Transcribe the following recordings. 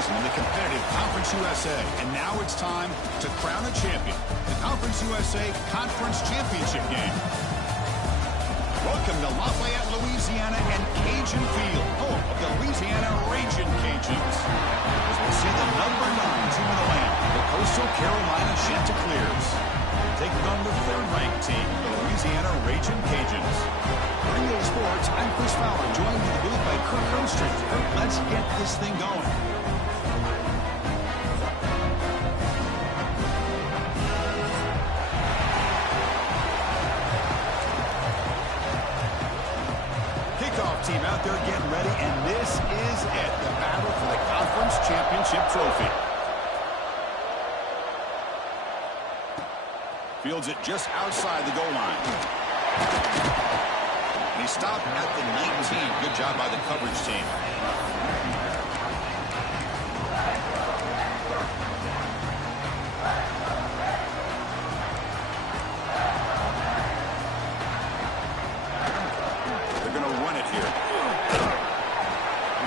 season in the competitive Conference USA, and now it's time to crown a champion. The Conference USA Conference Championship game. Welcome to Lafayette, Louisiana, and Cajun Field, home of the Louisiana Ragin' Cajuns. As we see the number 9 team in the land, the Coastal Carolina Chanticleers, taking on the third-ranked team, the Louisiana Ragin' Cajuns. For EA Sports, I'm Chris Fowler, joined in the booth by Kirk Herbstreit. Kirk, let's get this thing going. Team out there getting ready, and this is it, the battle for the Conference Championship trophy. Fields it just outside the goal line. And he stopped at the 19. Good job by the coverage team.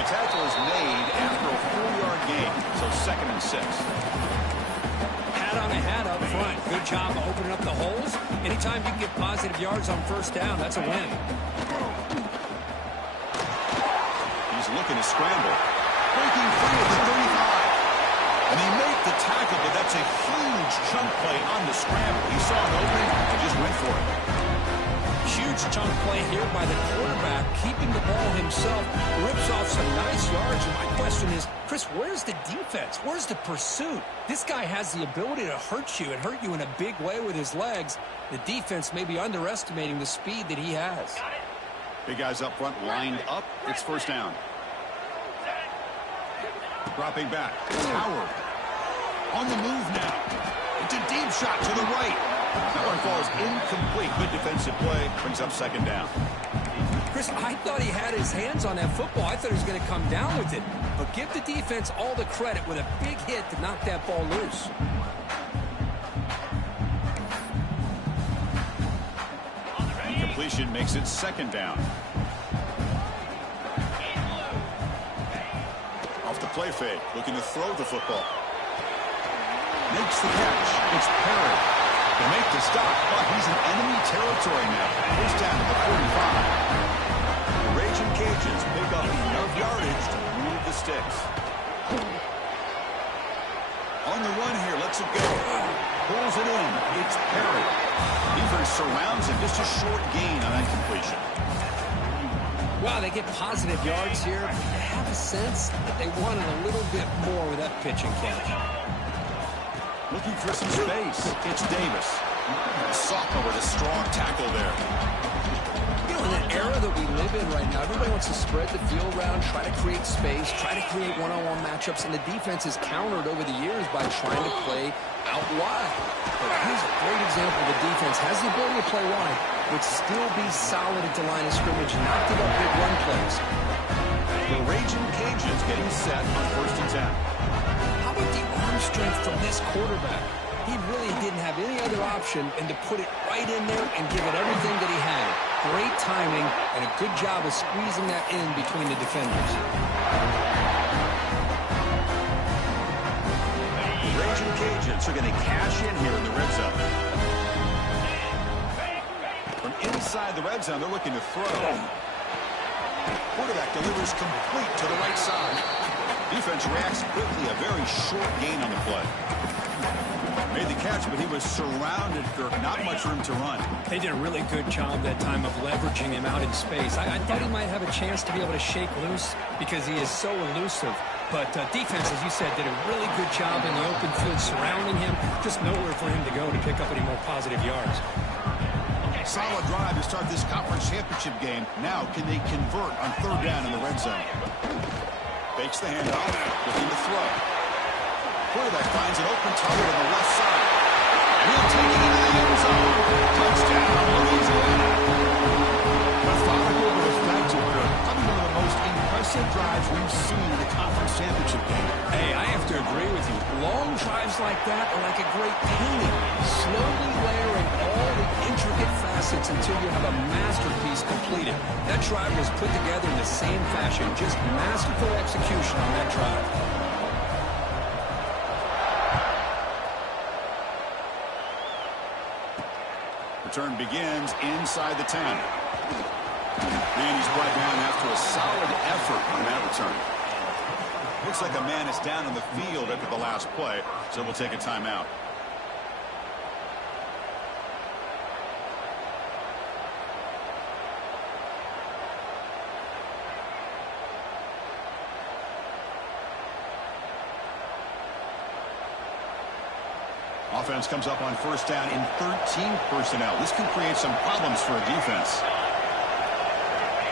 Tackle is made after a 4-yard gain, so 2nd and 6. Hat on a hat up front. Good job of opening up the holes. Anytime you can get positive yards on first down, that's a win. He's looking to scramble. Breaking free at the 35. And they make the tackle, but that's a huge chunk play on the scramble. He saw an opening and just went for it. Huge chunk play here by the quarterback, keeping the ball himself, rips off some nice yards. And my question is, Chris, where's the defense? Where's the pursuit? This guy has the ability to hurt you and hurt you in a big way with his legs. The defense may be underestimating the speed that he has. Big guys up front lined up. It's first down. Dropping back. Howard. On the move now. It's a deep shot to the right. That one falls incomplete. Good defensive play. Brings up 2nd down. Chris, I thought he had his hands on that football. I thought he was going to come down with it. But give the defense all the credit with a big hit to knock that ball loose. Completion makes it 2nd down. Off the play fake. Looking to throw the football. Makes the catch. It's Perry. To make the stop, but he's in enemy territory now. First down at the 45. The Ragin' Cajuns pick up enough yardage to move the sticks. On the run here, lets it go. Pulls it in. It's Perry. Defense surrounds him. Just a short gain on that completion. Wow, they get positive yards here. But I have a sense that they wanted a little bit more with that pitch and catch. Looking for some space. It's Davis. Sophomore with a strong tackle there. You know, in the era that we live in right now, everybody wants to spread the field around, try to create space, try to create one-on-one matchups, and the defense is countered over the years by trying to play out wide. But here's a great example. The defense has the ability to play wide, but still be solid at the line of scrimmage, not give up big run plays. The Ragin' Cajuns getting set on 1st and 10. How about the arm strength from this quarterback? He really didn't have any other option than to put it right in there and give it everything that he had. Great timing and a good job of squeezing that in between the defenders. The Ragin' Cajuns are going to cash in here in the red zone. From inside the red zone, they're looking to throw. Quarterback delivers complete to the right side. Defense reacts quickly, a very short gain on the play. Made the catch, but he was surrounded, Kirk. Not much room to run. They did a really good job that time of leveraging him out in space. I thought he might have a chance to be able to shake loose because he is so elusive. But defense, as you said, did a really good job in the open field surrounding him. Just nowhere for him to go to pick up any more positive yards. Solid drive to start this conference championship game. Now, can they convert on 3rd down in the red zone? Fakes the handoff, looking to throw. Quarterback finds an open target on the left side. He'll take it into the end zone. Touchdown, Louisiana. Methodical but effective. Probably one of the most impressive drives we've seen in the conference championship game. Hey, I have to agree with you. Long drives like that are like a great painting. Slowly layering all the intricate facets until you have a masterpiece completed. That drive was put together in the same fashion. Just masterful execution on that drive. return begins inside the 10. And he's brought down after a solid effort on that return. Looks like a man is down on the field after the last play, so we'll take a timeout. Offense comes up on first down in 13 personnel. This can create some problems for a defense.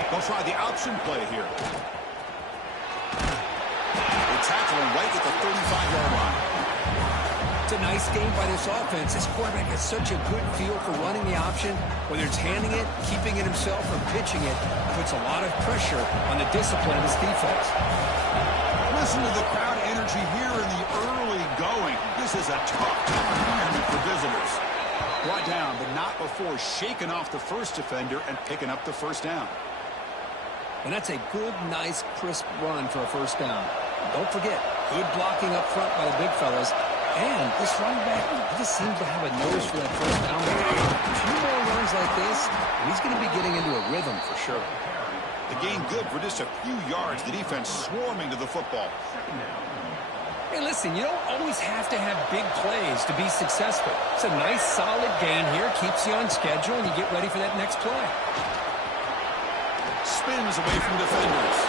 They'll try the option play here. They tackle him right at the 35-yard line. It's a nice game by this offense. This quarterback has such a good feel for running the option. Whether it's handing it, keeping it himself, or pitching it, puts a lot of pressure on the discipline of his defense. Listen to the crowd energy here in the early going. This is a tough environment for visitors. Brought down, but not before shaking off the first defender and picking up the first down. And that's a good, nice, crisp run for a first down. Don't forget, good blocking up front by the big fellas. And this running back, he just seems to have a nose for that first down. A few more runs like this, and he's going to be getting into a rhythm for sure. The gain good for just a few yards. The defense swarming to the football. Hey, listen, you don't always have to have big plays to be successful. It's a nice, solid gain here. Keeps you on schedule, and you get ready for that next play. Spins away from defenders.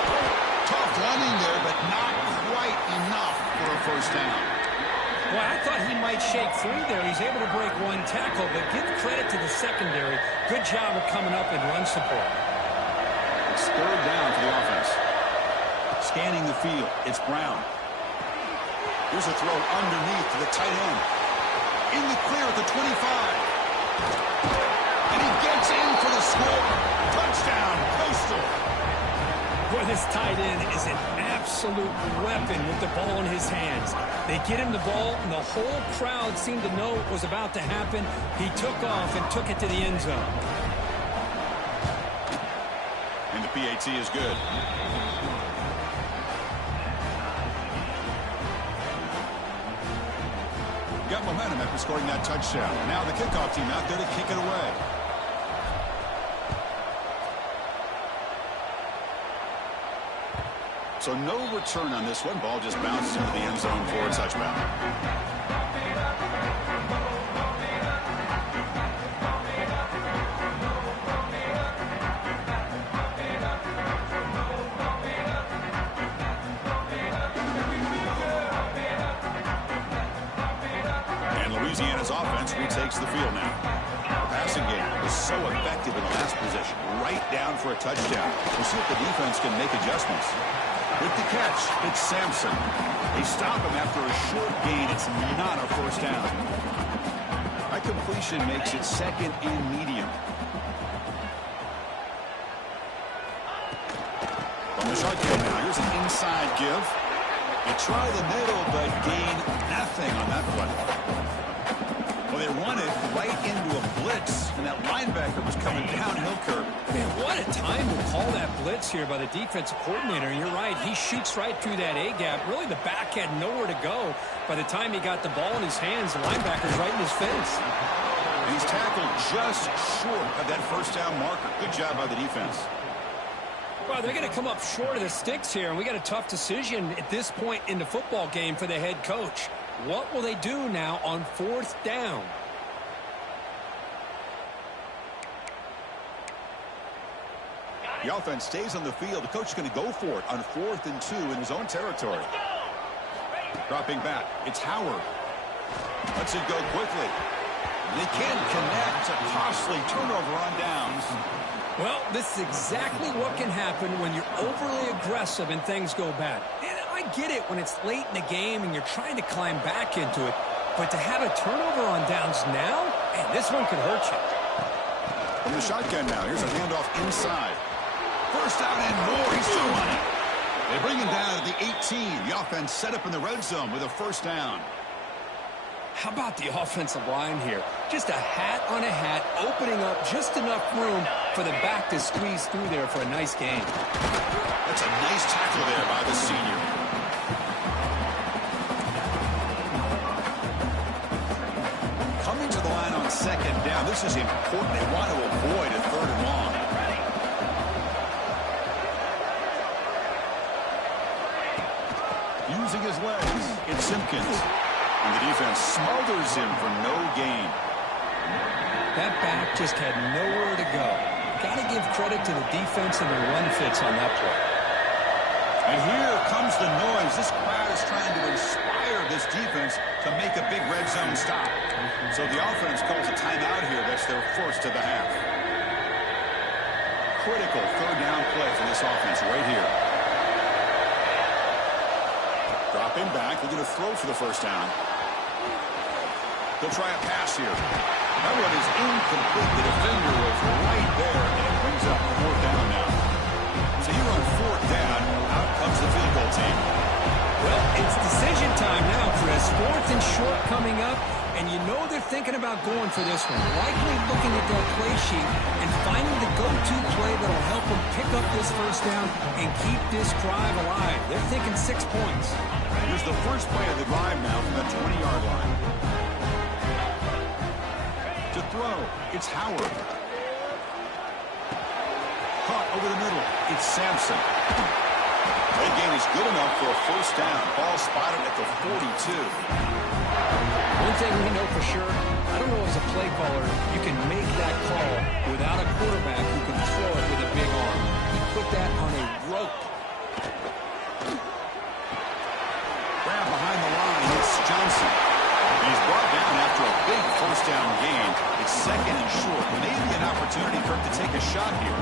Tough running there, but not quite enough for a first down. Well, I thought he might shake free there. He's able to break one tackle, but give credit to the secondary. Good job of coming up in run support. It's third down for the offense. Scanning the field. It's Brown. Here's a throw underneath to the tight end. In the clear at the 25. And he gets in for the score. Touchdown, Coastal. Boy, this tight end is an absolute weapon with the ball in his hands. They get him the ball, and the whole crowd seemed to know what was about to happen. He took off and took it to the end zone. And the PAT is good. Got momentum after scoring that touchdown. Now the kickoff team out there to kick it away. So no return on this one. Ball just bounced into the end zone for a touchback. Louisiana's offense retakes the field now. The passing game was so effective in the last possession. Right down for a touchdown. We'll see if the defense can make adjustments. With the catch, it's Sampson. They stop him after a short gain. It's not a first down. That completion makes it second and medium. From the shotgun now, here's an inside give. They try the middle, but gain nothing on that one. Well, they run it right into a blitz, and that linebacker was coming downhill curve. Man, what a time to call that blitz here by the defensive coordinator. And you're right, he shoots right through that A-gap. Really, the back had nowhere to go. By the time he got the ball in his hands, the linebacker's right in his face. And he's tackled just short of that first down marker. Good job by the defense. Well, they're going to come up short of the sticks here, and we got a tough decision at this point in the football game for the head coach. What will they do now on fourth down? The offense stays on the field. The coach is going to go for it on 4th and 2 in his own territory. Dropping back, it's Howard. Lets it go quickly. They can't connect. A costly turnover on downs. Well, this is exactly what can happen when you're overly aggressive and things go bad. And I get it when it's late in the game and you're trying to climb back into it. But to have a turnover on downs now, man, this one could hurt you. From the shotgun now, here's a handoff inside. First down and more. He's still on it. They bring him down at the 18. The offense set up in the red zone with a first down. How about the offensive line here? Just a hat on a hat, opening up just enough room for the back to squeeze through there for a nice gain. That's a nice tackle there by the senior. Coming to the line on second down. This is important. They want to avoid a third and long. Using his legs, it's Simpkins. And the defense smothers him for no gain. That back just had nowhere to go. Got to give credit to the defense and the run fits on that play. And here comes the noise. This crowd is trying to inspire this defense to make a big red zone stop. So the offense calls a timeout here. That's their first of the half. Critical third down play for this offense right here. Dropping back. They're going to throw for the first down. They'll try a pass here. That one is incomplete. The defender was right there, and it brings up fourth down now. So here on fourth down, out comes the field goal team. Well, it's decision time now, Chris. Fourth and short coming up, and you know they're thinking about going for this one. Likely looking at their play sheet and finding the go-to play that'll help them pick up this first down and keep this drive alive. They're thinking 6 points. Here's the first play of the drive now from the 20-yard line. To throw, it's Howard. Caught over the middle, it's Sampson. That gain is good enough for a first down. Ball spotted at the 42. One thing we know for sure, I don't know as a play caller, you can make that call without a quarterback who can throw it with a big arm. He put that on a rope. Grab behind the line, it's Johnson. And he's brought down after a big first down gain. It's second and short. Maybe an opportunity for him to take a shot here.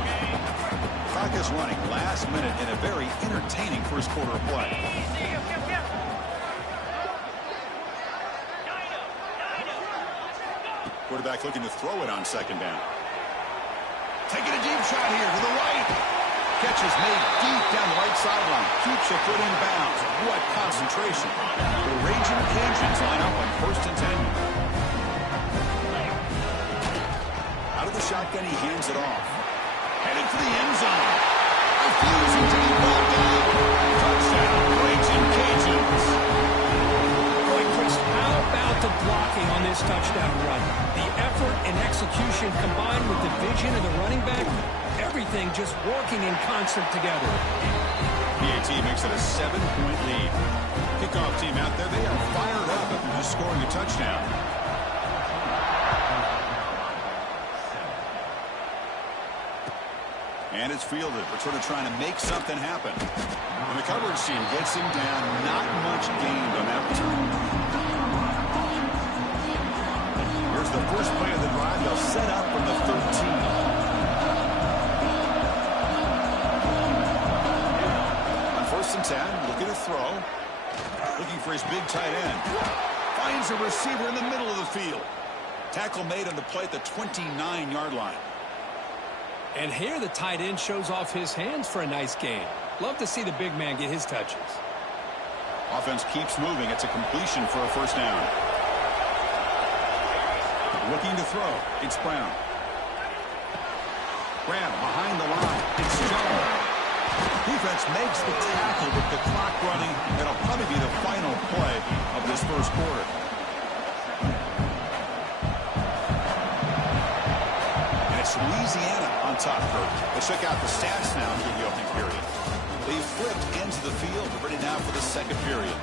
Clock is running last minute in a very entertaining first quarter of play. Quarterback looking to throw it on second down. Taking a deep shot here to the right. Catch is made deep down the right sideline. Keeps a foot in bounds. What concentration. The Raging Cajuns line up on first and 10. Out of the shotgun, he hands it off. Headed for the end zone. Refusing to be brought down. Touchdown, Raging Cajuns. Boy, Chris, how about the blocking on this touchdown run? The effort and execution combined with the vision of the running back, everything just working in concert together. PAT makes it a 7-point lead. Kickoff team out there, they are fired up after just scoring a touchdown. And it's fielded. We're sort of trying to make something happen. And the coverage team gets him down. Not much gained on that return. Here's the first play of the drive. They'll set up from the 13. On first and 10, looking to throw. Looking for his big tight end. Finds a receiver in the middle of the field. Tackle made on the play at the 29-yard line. And here the tight end shows off his hands for a nice gain. Love to see the big man get his touches. Offense keeps moving. It's a completion for a first down. Looking to throw. It's Brown. Grab behind the line. It's Jones. Defense makes the tackle with the clock running. It'll probably be the final play of this first quarter. And it's Louisiana on top. Let's check out the stats now through the opening period. They flipped ends of the field. They're ready now for the second period.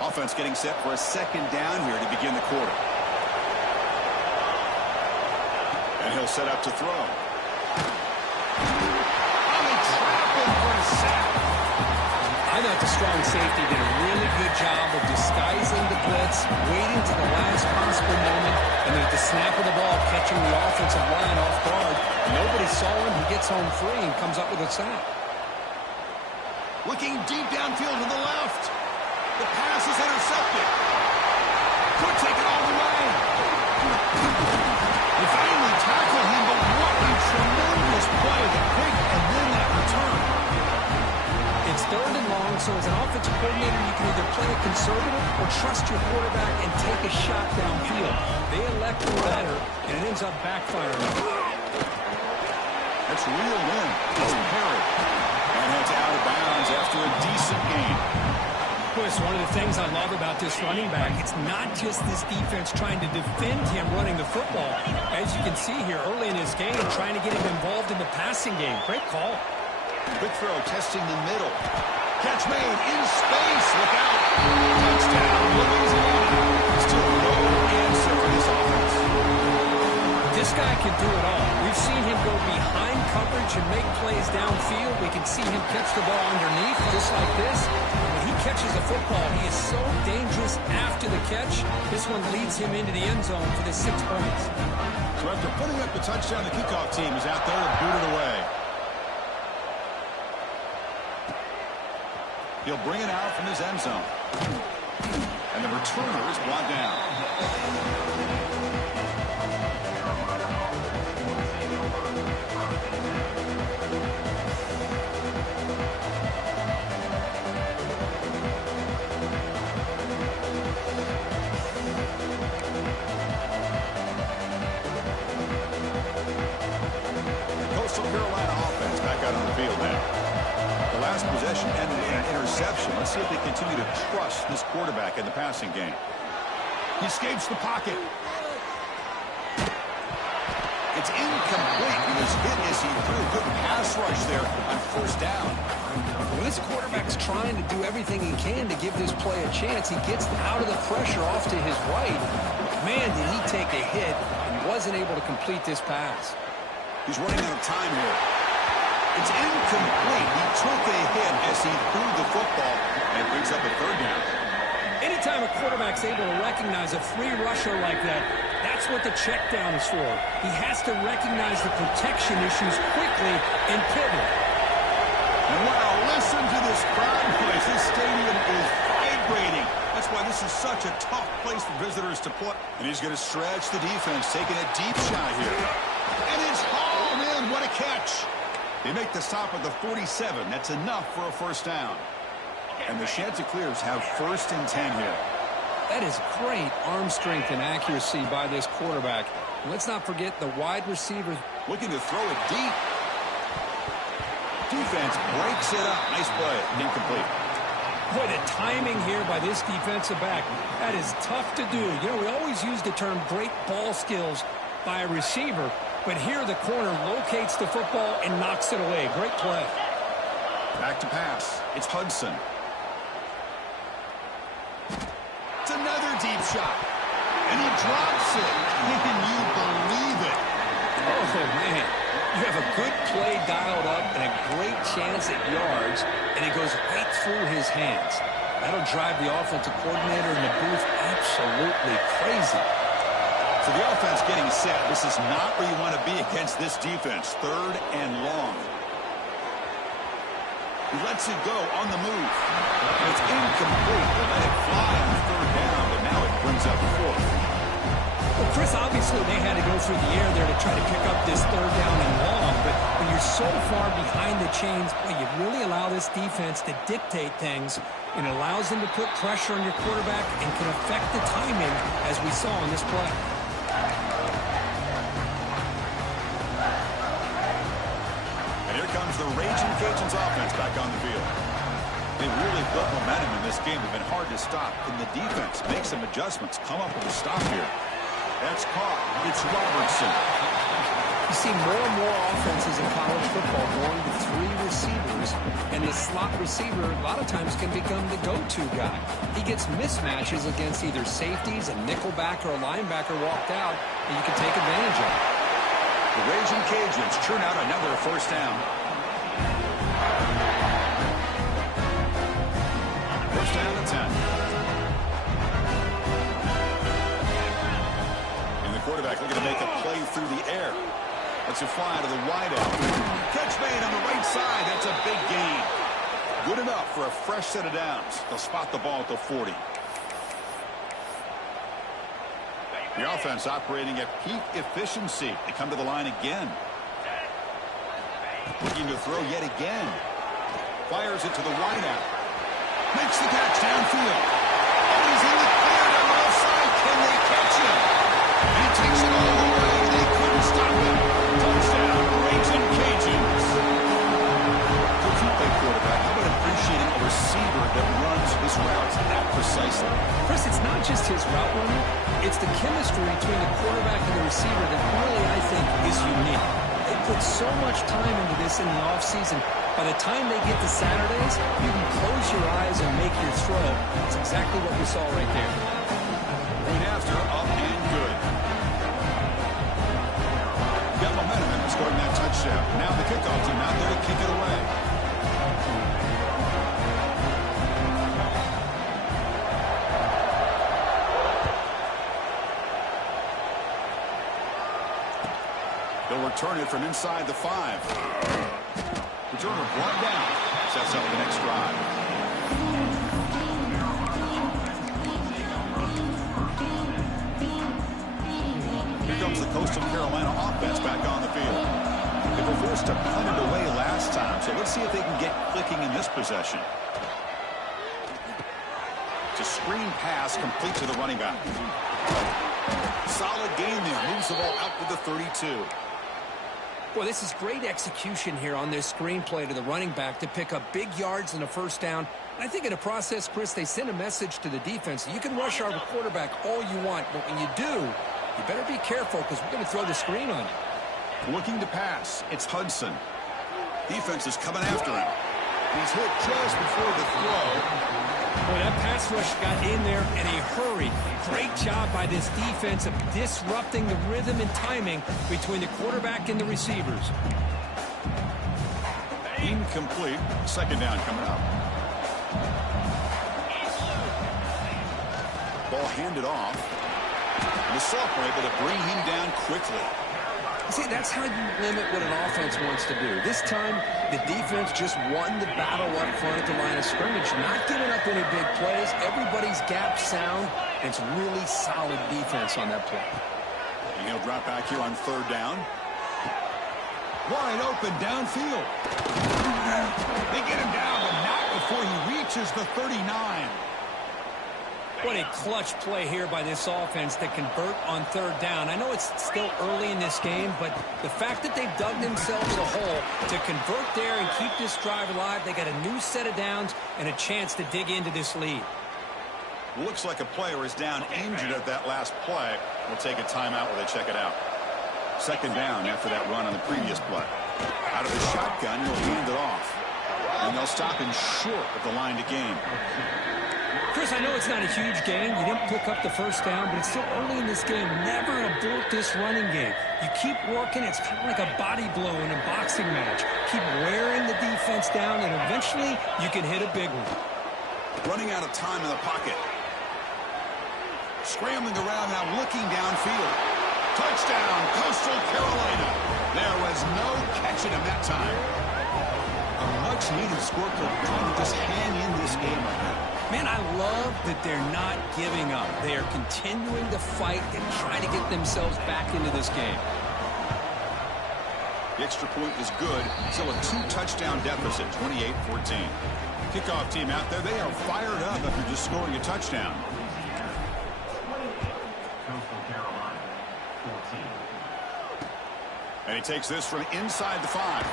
Offense getting set for a second down here to begin the quarter. And he'll set up to throw. And they trap him for a sack. I thought the strong safety did a really good job of disguising the blitz, waiting to the last possible moment, and then at the snap of the ball, catching the offensive line off guard. Nobody saw him. He gets home free and comes up with a sack. Looking deep downfield to the left. The pass is intercepted. Could take it all the way. They finally tackle him, but what a tremendous play. The quick and then that return. It's third and long, so as an offensive coordinator, you can either play it conservative or trust your quarterback and take a shot downfield. They elect the latter, and it ends up backfiring. That's reeled in. It's Perry. And and heads out of bounds after a decent gain. Chris, one of the things I love about this running back, it's not just this defense trying to defend him running the football. As you can see here early in his game, trying to get him involved in the passing game. Great call. Quick throw, testing the middle. Catch made in space. Look out. Touchdown, Louisiana. Still no answer for this offense. This guy can do it all. We've seen him go behind coverage and make plays downfield. We can see him catch the ball underneath just like this. When he catches a football, he is so dangerous after the catch. This one leads him into the end zone for the 6 points. So after putting up the touchdown, the kickoff team is out there to boot it away. He'll bring it out from his end zone. And the returner is brought down. Coastal Carolina offense back out on the field now. The last possession ended in an interception. Let's see if they continue to trust this quarterback in the passing game. He escapes the pocket. It's incomplete. He was hit as he threw a good pass rush there on first down. Well, this quarterback's trying to do everything he can to give this play a chance. He gets out of the pressure off to his right. Man, did he take a hit and wasn't able to complete this pass. He's running out of time here. It's incomplete. He took a hit as he threw the football and brings up a third down. Anytime a quarterback's able to recognize a free rusher like that, that's what the check down is for. He has to recognize the protection issues quickly and pivot. And wow, listen to this crowd noise. This stadium is vibrating. That's why this is such a tough place for visitors to play. And he's going to stretch the defense, taking a deep shot here. And it's hauled in. What a catch. They make the stop at the 47. That's enough for a first down. And the Chanticleers have 1st and 10 here. That is great arm strength and accuracy by this quarterback. Let's not forget the wide receivers. Looking to throw it deep. Defense breaks it up. Nice play. Incomplete. Boy, the timing here by this defensive back, that is tough to do. You know, we always use the term great ball skills by a receiver, but here the corner locates the football and knocks it away. Great play. Back to pass. It's Hudson. It's another deep shot. And he drops it. Can you believe it? Oh, man. You have a good play dialed up and a great chance at yards, and it goes right through his hands. That'll drive the offensive coordinator in the booth absolutely crazy. So the offense getting set. This is not where you want to be against this defense. 3rd and long. He lets it go on the move. And it's incomplete. They let it fly on 3rd down, but now it brings up 4th. Well, Chris, obviously they had to go through the air there to try to pick up this 3rd down and long, but when you're so far behind the chains, boy, you really allow this defense to dictate things, and it allows them to put pressure on your quarterback and can affect the timing, as we saw on this play. And here comes the Raging Cajuns offense back on the field. They've really built momentum in this game. They've been hard to stop. Can the defense make some adjustments, come up with a stop here? That's caught. It's Robertson. You see more and more offenses in college football going to 3 receivers, and the slot receiver a lot of times can become the go-to guy. He gets mismatches against either safeties, a nickelback, or a linebacker walked out, and you can take advantage of it. The Raging Cajuns churn out another first down. First down and 10. Quarterback looking to make a play through the air. Lets it fly to the wide out. Catch made on the right side. That's a big gain. Good enough for a fresh set of downs. They'll spot the ball at the 40. The offense operating at peak efficiency. They come to the line again. Looking to throw yet again. Fires it to the wide out. Makes the catch downfield. Oh, he's in the clear down the left side. Can they catch him? And he takes it all the way. They couldn't stop him. Touchdown, Raging Cajuns. Could you play it's the chemistry between the quarterback and the receiver that really, I think, is unique. They put so much time into this in the offseason. By the time they get to Saturdays, you can close your eyes and make your throw. That's exactly what we saw right there. Right after, up and good. Got momentum and scoring that touchdown. Now the kickoff team out there to kick it away. They'll return it from inside the 5. Returner brought down. Sets up the next drive. Here comes the Coastal Carolina offense back on the field. They were forced to punt it away last time, so let's see if they can get clicking in this possession. It's a screen pass complete to the running back. Solid gain there. Moves the ball out to the 32. Well, this is great execution here on this screenplay to the running back to pick up big yards and a first down. And I think in the process, Chris, they send a message to the defense. You can rush our quarterback all you want, but when you do, you better be careful because we're going to throw the screen on you. Looking to pass. It's Hudson. Defense is coming after him. He's hit just before the throw. Boy, that pass rush got in there in a hurry. Great job by this defense of disrupting the rhythm and timing between the quarterback and the receivers. Incomplete. Second down coming up. Ball handed off. The sophomore able to bring him down quickly. See, that's how you limit what an offense wants to do. This time, the defense just won the battle up front at the line of scrimmage, not giving up any big plays. Everybody's gap sound, and it's really solid defense on that play. And he'll drop back here on third down. Wide open downfield. They get him down, but not before he reaches the 39. What a clutch play here by this offense to convert on third down. I know it's still early in this game, but the fact that they've dug themselves a hole to convert there and keep this drive alive, they got a new set of downs and a chance to dig into this lead. Looks like a player is down injured at that last play. We'll take a timeout while they check it out. Second down after that run on the previous play. Out of the shotgun, he'll hand it off. And they'll stop him short of the line to gain. Chris, I know it's not a huge game. You didn't pick up the first down, but it's still early in this game. Never abort this running game. You keep working. It's kind of like a body blow in a boxing match. Keep wearing the defense down, and eventually you can hit a big one. Running out of time in the pocket. Scrambling around now, looking downfield. Touchdown, Coastal Carolina. There was no catching him that time. A much-needed score for trying to just hang in this game right now. Man, I love that they're not giving up. They are continuing to fight and try to get themselves back into this game. The extra point is good. Still a 2-touchdown deficit, 28-14. Kickoff team out there, they are fired up after just scoring a touchdown. And he takes this from inside the 5.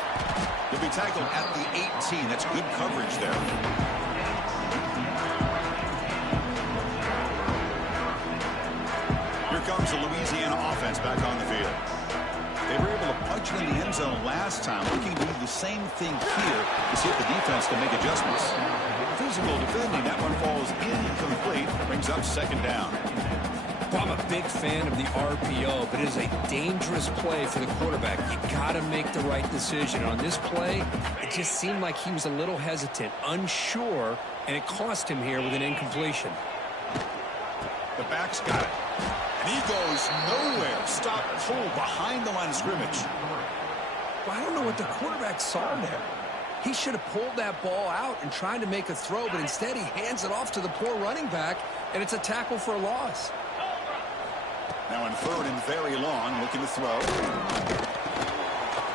He'll be tackled at the 18. That's good coverage there. Here comes the Louisiana offense back on the field. They were able to punch it in the end zone last time, looking to do the same thing here to see if the defense can make adjustments. Physical defending, that one falls incomplete, brings up second down. Well, I'm a big fan of the RPO, but it is a dangerous play for the quarterback. You got to make the right decision. On this play, it just seemed like he was a little hesitant, unsure, and it cost him here with an incompletion. The back's got it. And he goes nowhere. Stop, pull behind the line of scrimmage. Well, I don't know what the quarterback saw there. He should have pulled that ball out and tried to make a throw, but instead he hands it off to the poor running back, and it's a tackle for a loss. Now in third and very long, looking to throw.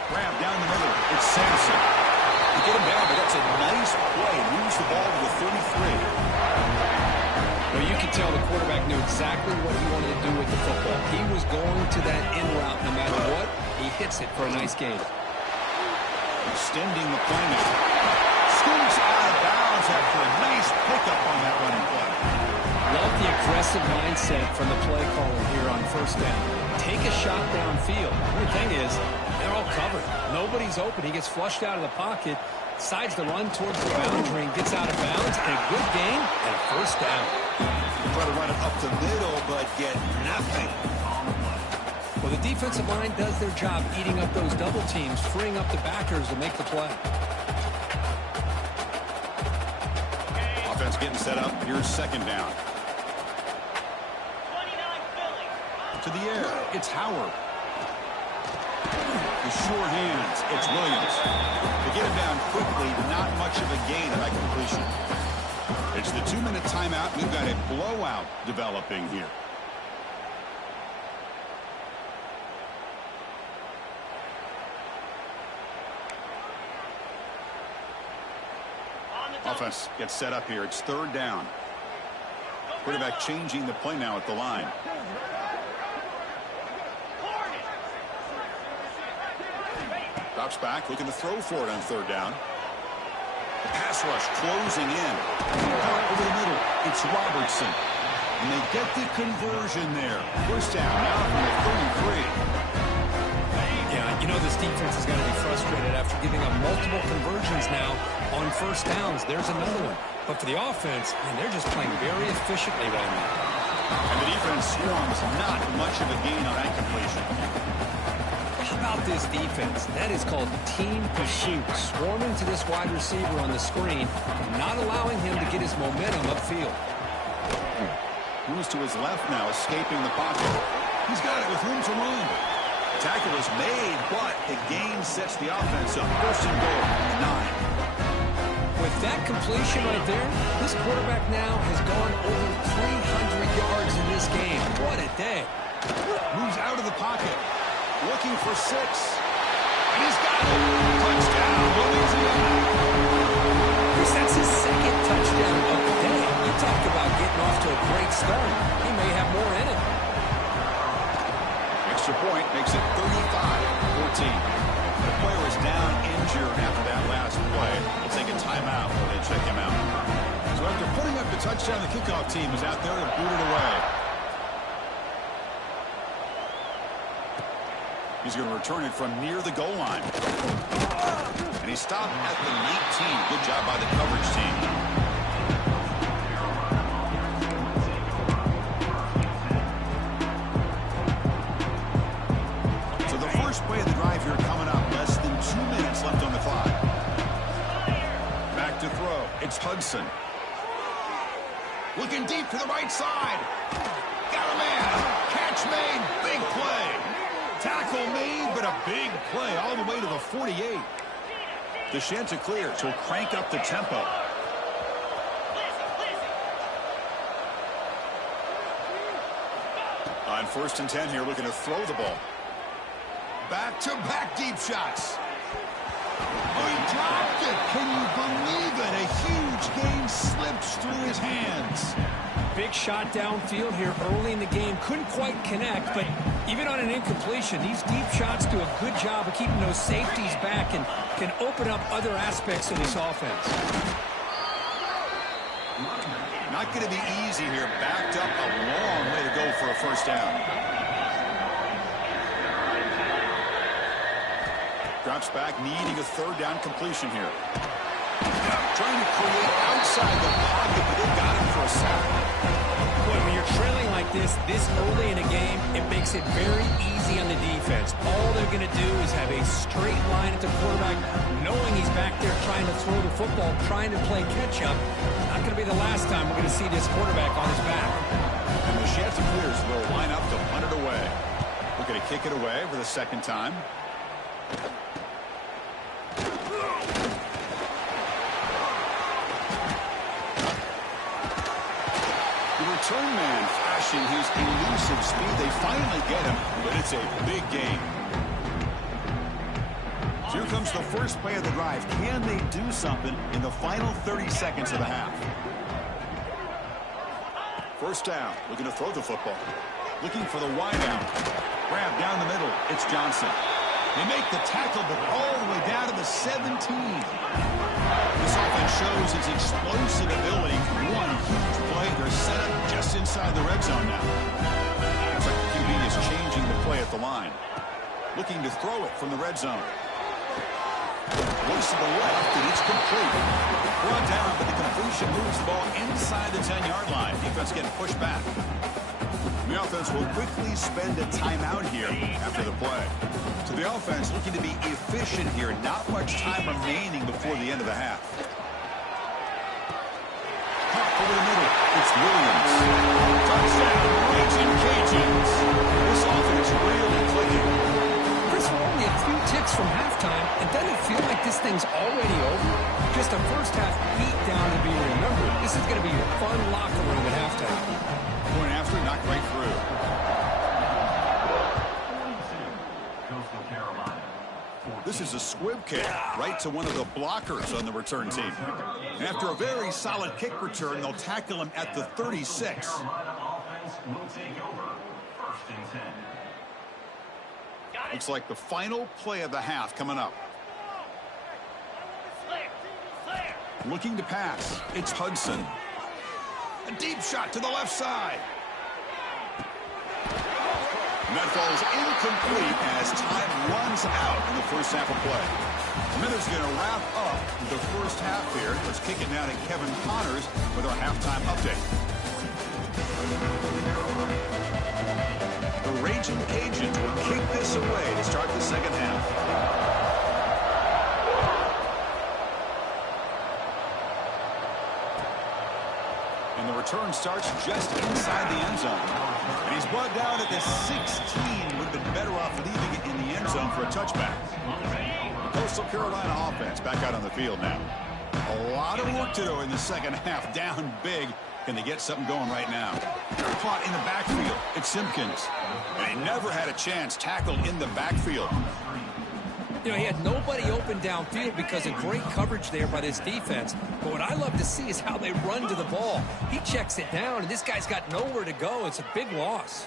Grab down the middle. It's Sampson. To get him down, but that's a nice play. Moves the ball to the 33. Well, you can tell the quarterback knew exactly what he wanted to do with the football. He was going to that in route no matter what. He hits it for a nice gain. Extending the play now. Scoots out of bounds after a nice pickup on that running play. Love the aggressive mindset from the play caller here on first down. Take a shot downfield. The only thing is, they're all covered. Nobody's open. He gets flushed out of the pocket, decides to run towards the boundary and gets out of bounds. And a good gain and a first down. Try to run it up the middle, but get nothing. Well, the defensive line does their job eating up those double teams, freeing up the backers to make the play. Offense getting set up. Here's second down. To the air. It's Howard. The sure hands. It's Williams. To get him down quickly, not much of a gain on that completion. It's the 2-minute timeout. We've got a blowout developing here. Offense gets set up here. It's third down. Quarterback changing the play now at the line. Drops back, looking to throw for it on third down. The pass rush closing in. Over the middle, it's Robertson. And they get the conversion there. First down now from the 33. Yeah, you know this defense is going to be frustrated after giving up multiple conversions now on first downs. There's another one. But for the offense, man, they're just playing very efficiently right now. And the defense swarms, not much of a gain on that completion. How about this defense? That is called team pursuit. Swarming to this wide receiver on the screen, not allowing him to get his momentum upfield. Moves to his left now, escaping the pocket. He's got it with room to run. Tackle is made, but the gain sets the offense up. First and goal, 9. With that completion right there, this quarterback now has gone over 300 yards in this game. What a day. Moves out of the pocket. Looking for 6. And he's got it. Touchdown, Louisiana. That's his second touchdown of the day. You talk about getting off to a great start. He may have more in it. Extra point makes it 35-14. The player is down injured after that last play. We'll take a timeout while they check him out. So after putting up the touchdown, the kickoff team is out there to boot it away. He's going to return it from near the goal line. And he stopped at the 18. Good job by the coverage team. So the first play of the drive here coming up. Less than 2 minutes left on the clock. Back to throw. It's Hudson. Looking deep to the right side. Got a man. Catch made. Big play. Tackle made, but a big play all the way to the 48. The Chanticleer will crank up the tempo. On first and 10 here, looking to throw the ball. Back-to-back deep shots. Oh, he dropped it. Can you believe it? A huge game slips through his hands. Big shot downfield here early in the game. Couldn't quite connect, but even on an incompletion, these deep shots do a good job of keeping those safeties back and can open up other aspects of this offense. Not going to be easy here. Backed up a long way to go for a first down. Drops back, needing a third down completion here. Trying to create outside the pocket, but they got him for a sack. Boy, when you're trailing like this early in a game, it makes it very easy on the defense. All they're going to do is have a straight line at the quarterback, knowing he's back there trying to throw the football, trying to play catch-up. Not going to be the last time we're going to see this quarterback on his back. And the Chanticleers will line up to punt it away. We're going to kick it away for the second time. Return man flashing his elusive speed. They finally get him, but it's a big game. So here comes the first play of the drive. Can they do something in the final 30 seconds of the half? First down, looking to throw the football. Looking for the wide out. Grab down the middle. It's Johnson. They make the tackle, but all the way down to the 17. This offense shows its explosive ability. One huge play. They're set up just inside the red zone now. Looks like the QB is changing the play at the line. Looking to throw it from the red zone. Looks to the left, and it's complete. Brought down, but the completion moves the ball inside the 10-yard line. Defense getting pushed back. The offense will quickly spend a timeout here after the play. So the offense looking to be efficient here. Not much time remaining before the end of the half. Pop over the middle. It's Williams. Touchdown, Raging Cajuns. This offense really clicking. Chris, we're only a few ticks from halftime, and doesn't it feel like this thing's already over? Just a first-half beat down to be remembered. This is going to be a fun locker room at halftime. Point after, knocked right through. This is a squib kick right to one of the blockers on the return team. After a very solid kick return, they'll tackle him at the 36. Looks like the final play of the half coming up. Looking to pass. It's Hudson. A deep shot to the left side. And that falls incomplete as time runs out in the first half of play. Minutes going to wrap up the first half here. Let's kick it now to Kevin Connors with our halftime update. The Raging Cajuns will kick this away to start the second half. And the return starts just inside the end zone. And he's brought down at the 16. Would have been better off leaving it in the end zone for a touchback. The Coastal Carolina offense back out on the field now. A lot of work to do in the second half. Down big. Can they get something going right now? Caught in the backfield. It's Simpkins. And he never had a chance tackled in the backfield. You know, he had nobody open downfield because of great coverage there by this defense. But what I love to see is how they run to the ball. He checks it down, and this guy's got nowhere to go. It's a big loss.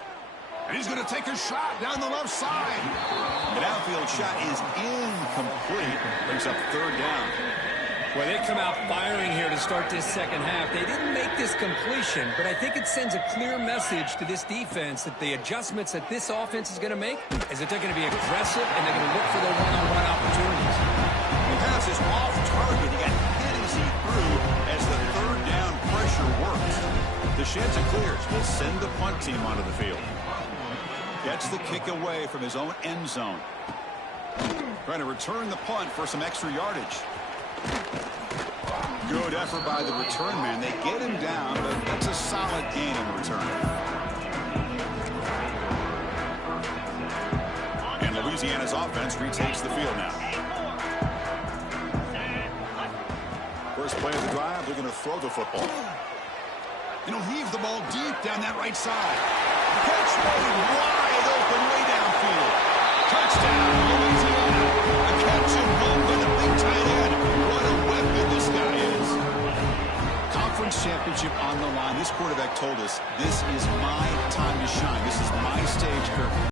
And he's going to take a shot down the left side. The downfield shot is incomplete. Brings up third down. Well, they come out firing here to start this second half. They didn't make this completion, but I think it sends a clear message to this defense that the adjustments that this offense is going to make is that they're going to be aggressive and they're going to look for their one-on-one opportunities. The pass is off target. He got hit as he threw as the third down pressure works. The Sheds are clears. Will send the punt team onto the field. Gets the kick away from his own end zone. Trying to return the punt for some extra yardage. Good effort by the return man. They get him down, but that's a solid gain in the return. And Louisiana's offense retakes the field now. First play of the drive, they're going to throw the football. And he'll heave the ball deep down that right side. Catch made wide open way downfield. Touchdown, Louisiana. A catch and run by the big tight end. What a weapon this guy is. Conference championship on the line. This quarterback told us, this is my time to shine. This is my stage, Kirk.